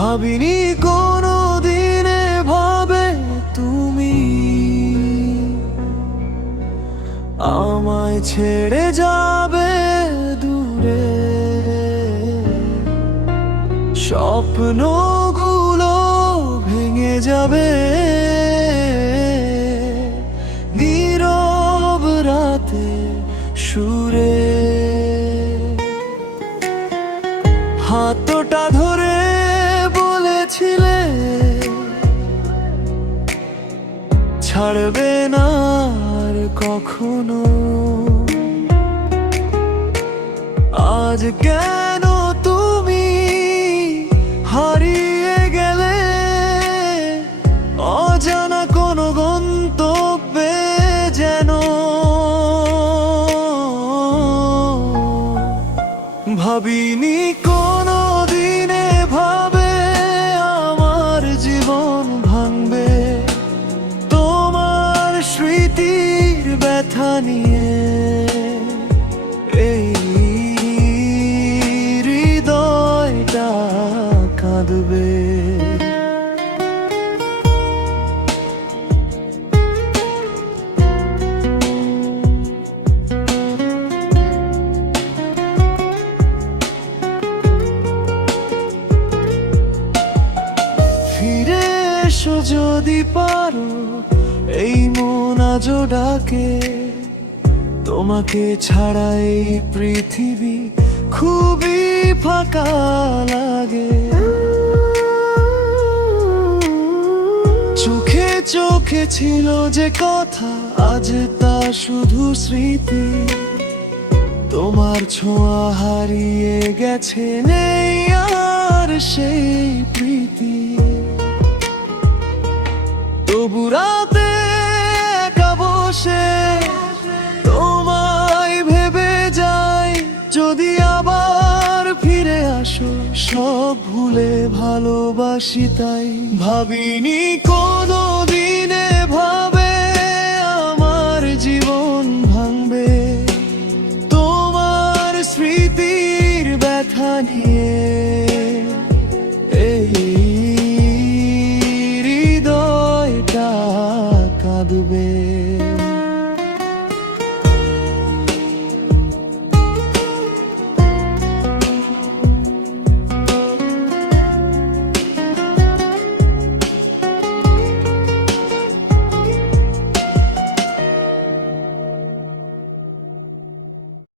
ভাবিনি কোনো দিনে ভাবে তুমি আমায় ছেড়ে যাবে দূরে। স্বপ্নগুলো ভেঙে যাবে নীরব রাতে সুরে। হাতটা ধরে বলেছিলে ছাড়বে না আর কখনো। আজ কেন তুমি হারিয়ে গেলে অজানা কোনো গন্তব্যে যেন। ভাবিনি কোনো দিনে ভাবে আমার জীবন ভাঙবে তোমার স্মৃতির ব্যথা নিয়ে। এই হৃদয়টা কাঁদবে। ফিরে এসো যদি পারো, এই মন আজও ডাকে তোমাকে ছাড়া। এই পৃথিবী খুবই ফাঁকা লাগে। চোখে চোখে ছিল যে কথা, আজ তা শুধু স্মৃতি। তোমার ছোঁয়া হারিয়ে গেছে, নেই আর সেই প্রীতি। তবু রাতে একা বসে তোমায় ভেবে যাই, যদি আবার ফিরে আসো সব ভুলে ভালোবাসি তাই। ভাবিনি কোনো দিনে ভাবে